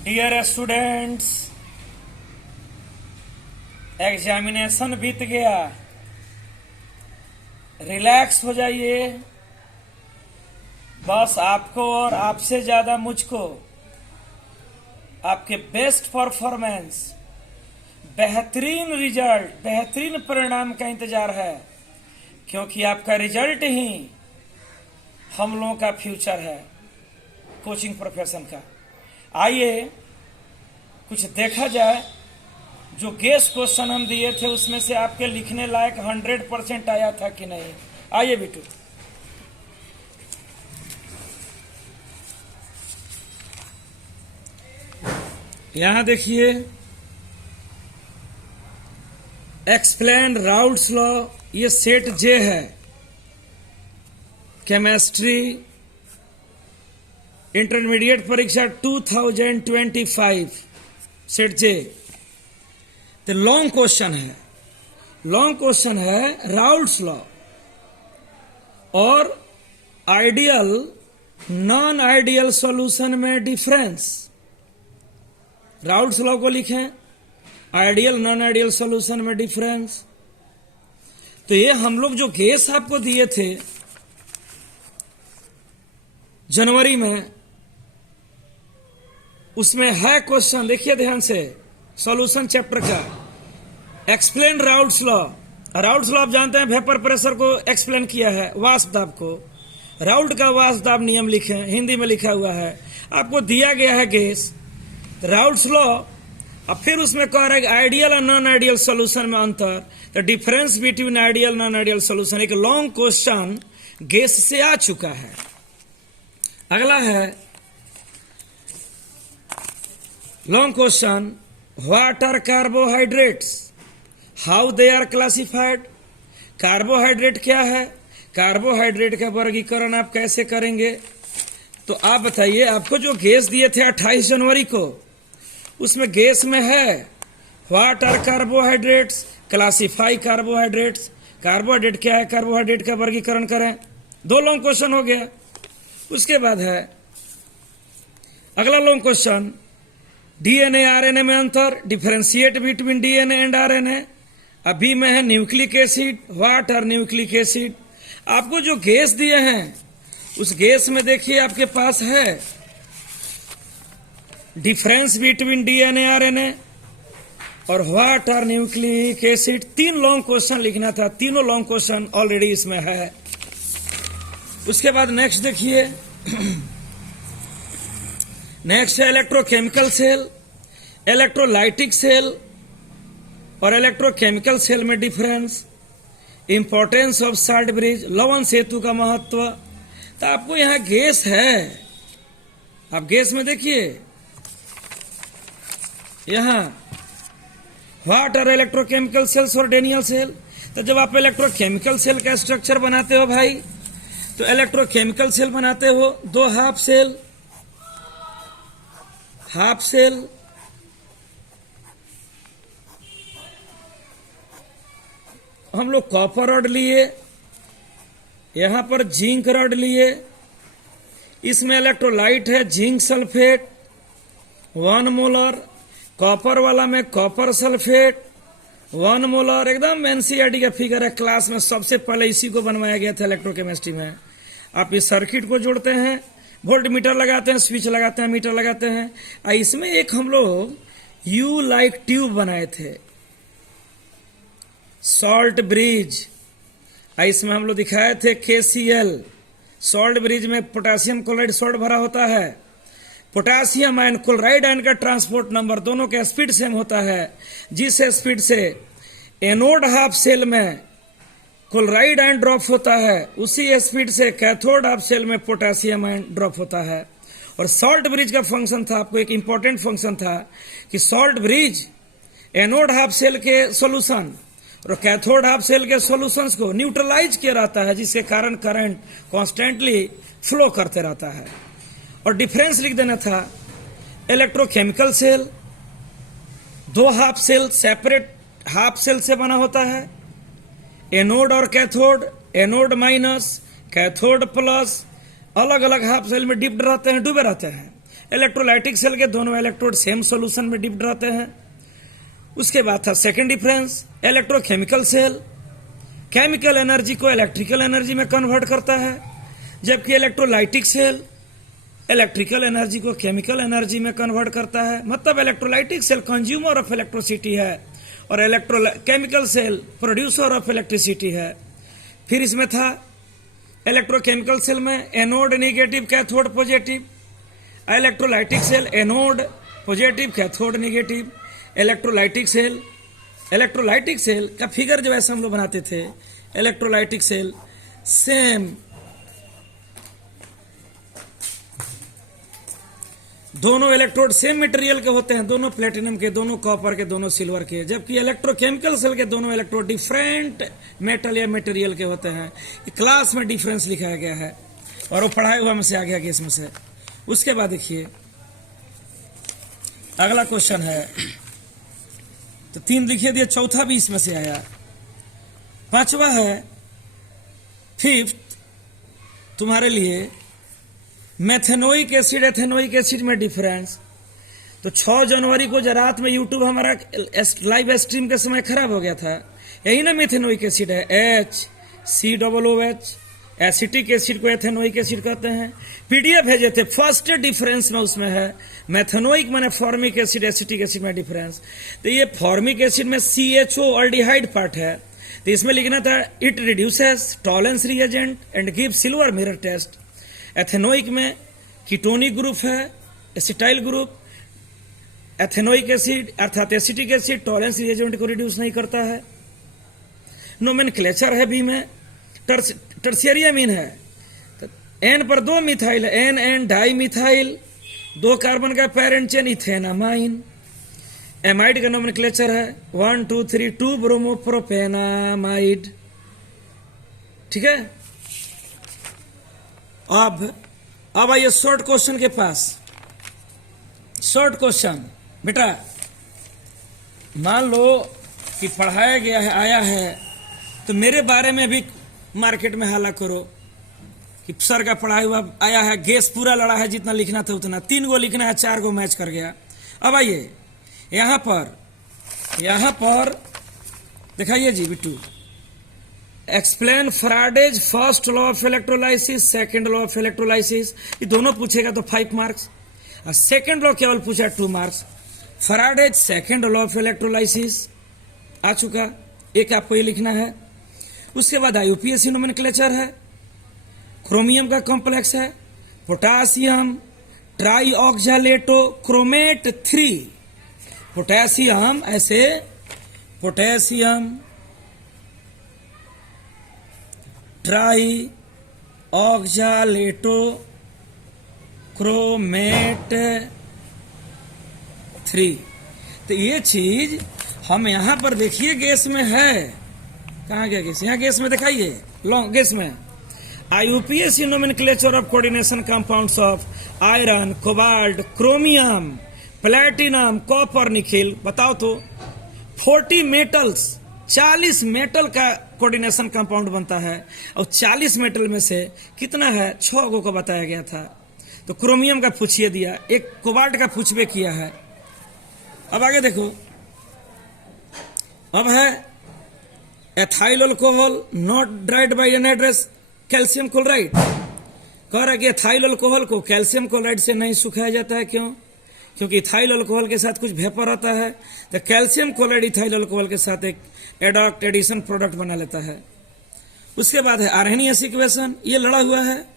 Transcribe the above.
Dear students, examination बीत गया। Relax हो जाइए। बस आपको और आपसे ज्यादा मुझको आपके बेस्ट परफॉर्मेंस, बेहतरीन रिजल्ट, बेहतरीन परिणाम का इंतजार है, क्योंकि आपका रिजल्ट ही हम लोगों का फ्यूचर है कोचिंग प्रोफेशन का। आइए कुछ देखा जाए। जो गेस क्वेश्चन हम दिए थे उसमें से आपके लिखने लायक 100% आया था कि नहीं। आइए बिटू। यहां देखिए, एक्सप्लेन राउल्ट्स लॉ, ये सेट जे है, केमिस्ट्री इंटरमीडिएट परीक्षा 2025 सेट जे। तो लॉन्ग क्वेश्चन है राउल्ट्स लॉ और आइडियल नॉन आइडियल सॉल्यूशन में डिफरेंस। राउल्ट्स लॉ को लिखें, आइडियल नॉन आइडियल सॉल्यूशन में डिफरेंस। तो ये हम लोग जो केस आपको दिए थे जनवरी में, उसमें है क्वेश्चन, देखिए ध्यान से, सॉल्यूशन चैप्टर का। Explain Raoult's law. Raoult's law आप जानते हैं, वेपर प्रेशर को एक्सप्लेन किया है, वाष्प दाब को। राउल्ट का वाष्प दाब नियम लिखे, हिंदी में लिखा हुआ है, आपको दिया गया है गैस। राउल्ट्स लॉ, अब फिर उसमें कह रहा है आइडियल और नॉन आइडियल सॉल्यूशन में अंतर, the difference between ideal non ideal solution. एक लॉन्ग क्वेश्चन गैस से आ चुका है। अगला है long question, what are carbohydrates, how they are classified. Carbohydrate क्या है, कार्बोहाइड्रेट का वर्गीकरण आप कैसे करेंगे। तो आप बताइए, आपको जो गैस दिए थे 28 जनवरी को, उसमें गैस में है what are carbohydrates, classify carbohydrates. Carbohydrate क्या है, कार्बोहाइड्रेट का वर्गीकरण करें। दो लॉन्ग क्वेश्चन हो गया। उसके बाद है अगला लॉन्ग क्वेश्चन, डीएनए आरएनए में अंतर, differentiate between DNA and RNA. अभी में है nucleic acid, what are nucleic acid. आपको जो गैस दिए हैं उस गैस में देखिए आपके पास है डिफरेंस बिटवीन डीएनए आरएनए और what are nucleic acid. 3 long question लिखना था, तीनों लॉन्ग क्वेश्चन ऑलरेडी इसमें है। उसके बाद नेक्स्ट देखिए, नेक्स्ट है इलेक्ट्रोकेमिकल सेल, इलेक्ट्रोलाइटिक सेल और इलेक्ट्रोकेमिकल सेल में difference, importance of salt bridge, लवण सेतु का महत्व। तो आपको यहां गैस है, आप गैस में देखिए यहां व्हाट आर इलेक्ट्रोकेमिकल सेल्स और डेनियल सेल। तो जब आप इलेक्ट्रोकेमिकल सेल का स्ट्रक्चर बनाते हो भाई, तो इलेक्ट्रोकेमिकल सेल बनाते हो 2 हाफ सेल, हाफ सेल, हम लोग कॉपर रॉड लिए, यहां पर जिंक रॉड लिए। इसमें इलेक्ट्रोलाइट है जिंक सल्फेट 1 मोलर, कॉपर वाला में कॉपर सल्फेट 1 मोलर। एकदम एनसीईआरटी का फिगर है, क्लास में सबसे पहले इसी को बनवाया गया था इलेक्ट्रोकेमिस्ट्री में। आप इस सर्किट को जोड़ते हैं, वोल्ट मीटर लगाते हैं, स्विच लगाते हैं, मीटर लगाते हैं। इसमें एक हम लोग यू लाइक ट्यूब बनाए थे, सॉल्ट ब्रिज। इसमें हम लोग दिखाए थे KCl, सॉल्ट ब्रिज में पोटेशियम क्लोराइड सॉल्ट भरा होता है। पोटेशियम आयन क्लोराइड आयन का ट्रांसपोर्ट नंबर दोनों का स्पीड सेम होता है। जिस स्पीड से एनोड हाफ सेल में क्लोराइड आयन ड्रॉप होता है, उसी स्पीड से कैथोड हाफ सेल में पोटेशियम आयन ड्रॉप होता है। और सॉल्ट ब्रिज का फंक्शन था, आपको एक इंपॉर्टेंट फंक्शन था कि salt bridge anode half cell के सॉल्यूशन और कैथोड हाफ सेल के सॉल्यूशंस को न्यूट्रलाइज किया रहता है, जिसके कारण करंट कॉन्स्टेंटली फ्लो करते रहता है। और डिफरेंस लिख देना था, electrochemical cell 2 half cell separate half cell से बना होता है, एनोड और cathode, anode minus cathode plus, अलग अलग हाफ सेल में डिप्ड रहते हैं, डूबे रहते हैं। इलेक्ट्रोलाइटिक सेल के दोनों इलेक्ट्रोड सेम सॉल्यूशन में डिप्ड रहते हैं। उसके बाद था second difference, electrochemical cell chemical energy को इलेक्ट्रिकल एनर्जी में कन्वर्ट करता है, जबकि इलेक्ट्रोलाइटिक सेल इलेक्ट्रिकल एनर्जी को केमिकल एनर्जी में कन्वर्ट करता है। मतलब electrolytic cell consumer of electricity है और chemical cell producer of electricity है। फिर इसमें था इलेक्ट्रोकेमिकल सेल में anode negative cathode positive, electrolytic cell anode positive cathode negative. Electrolytic cell का फिगर जो ऐसा हम लोग बनाते थे, इलेक्ट्रोलाइटिक सेल सेम दोनों इलेक्ट्रोड सेम मटेरियल के होते हैं, दोनों प्लेटिनम के, दोनों कॉपर के, दोनों सिल्वर के, जबकि इलेक्ट्रोकेमिकल सेल के दोनों इलेक्ट्रोड डिफरेंट मेटल या मटेरियल के होते हैं। क्लास में डिफरेंस लिखाया गया है और वो पढ़ाया हुआ में से आ गया कि इसमें से। उसके बाद देखिए अगला क्वेश्चन है, तो 3 लिखिए दिए, चौथा भी इसमें से आया। 5वां है, 5th तुम्हारे लिए मेथेनोइक एसिड एथेनोइक एसिड में डिफरेंस। तो 6 जनवरी को जो रात में यूट्यूब हमारा लाइव स्ट्रीम के समय खराब हो गया था, यही ना मेथेनोइक एसिड है, HCOOH। एसिटिक एसिड को एथेनोइक एसिड कहते हैं। पीडीएफ भेजे थे, फर्स्ट डिफरेंस में उसमें है मेथेनोइक माने फॉर्मिक एसिड, एसिटिक एसिड में डिफरेंस। तो ये फॉर्मिक एसिड में CHO ऑल्डिहाइड पार्ट है, तो इसमें लिखना था it reduces Tollens reagent and give silver mirror test. Ethanoic में कीटोनिक ग्रुप है, एसिटाइल ग्रुप। एथेनोइक एसिड अर्थात एसिटिक एसिड टॉलेंस रिएजेंट को रिड्यूस नहीं करता है। नोमेनक्लेचर है बी में, टर्शियरी अमीन है, तो N पर 2 मिथाइल है, N डाई मिथाइल, 2 कार्बन का पेरेंट चेन इथेनामाइन। एमाइड का नोमेनक्लेचर है 1 2 3 2 ब्रोमोप्रोपेनामाइड। ठीक है, अब आइए शॉर्ट क्वेश्चन के पास। शॉर्ट क्वेश्चन बेटा, मान लो कि पढ़ाया गया है, आया है, तो मेरे बारे में भी मार्केट में हाला करो कि सर का पढ़ाया हुआ आया है, गेस पूरा लड़ा है, जितना लिखना था उतना, 3 गो लिखना है, 4 गो मैच कर गया। अब आइए यहां पर दिखाइए जी Bittu, explain Faraday's first law of electrolysis, second law of electrolysis. ये दोनों पूछेगा तो 5 मार्क्स, और सेकंड लॉ केवल पूछा 2 marks. Faraday's second law of electrolysis आ चुका, एक आपको ये लिखना है। उसके बाद IUPAC नोमेनक्लेचर है, क्रोमियम का कॉम्प्लेक्स है, पोटासियम ट्राईऑक्सैलेटो क्रोमेट 3, पोटेशियम ऐसे, पोटेशियम ट्राईऑक्सैलेटो क्रोमेट 3। तो ये चीज हम यहां पर देखिए गैस में है, कहां गया गैस, यहां गैस में दिखाइए, लॉन्ग गैस में IUPAC nomenclature of coordination compounds of iron, cobalt, chromium, platinum, copper, nickel. बताओ तो 40 मेटल्स, 40 मेटल का कोऑर्डिनेशन कंपाउंड बनता है, और 40 मेटल में से कितना है, 6 गो को बताया गया था। तो क्रोमियम का पूछिए दिया, एक कोबाल्ट का पूछबे किया है। अब आगे देखो, अब है ethyl alcohol not dried by anhydrous calcium chloride. कह रहा है कि एथाइल अल्कोहल को कैल्शियम क्लोराइड से नहीं सुखाया जाता है, क्यों? क्योंकि इथाइल अल्कोहल के साथ कुछ वेपर आता है, तो कैल्शियम क्लोराइड इथाइल अल्कोहल के साथ एक एडॉक्ट एडिशन प्रोडक्ट बना लेता है। उसके बाद है आर्हेनियस इक्वेशन, ये लड़ा हुआ है,